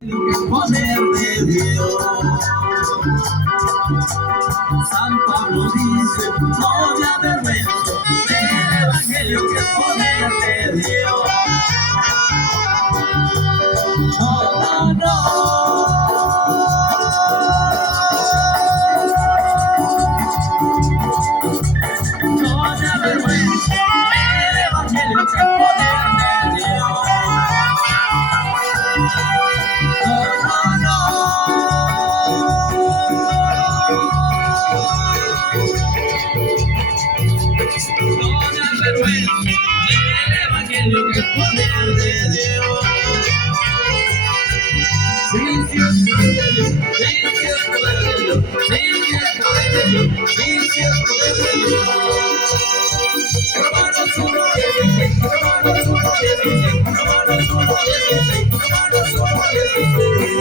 Poder de Dios. San Pablo dice, no me avergüenzo del Evangelio que es poder de Dios. No, no, no. No me avergüenzo del Evangelio que es poder de Dios. No, no, no. No me avergüenzo del Evangelio que es poder de Dios. Sí, sí es poder de Dios, sí, sí es poder de Dios, sí, sí es poder de Dios, sí, sí es poder de Dios. Romanos 1:16, Romanos 1:16, Romanos 1:16, Romanos 1:16.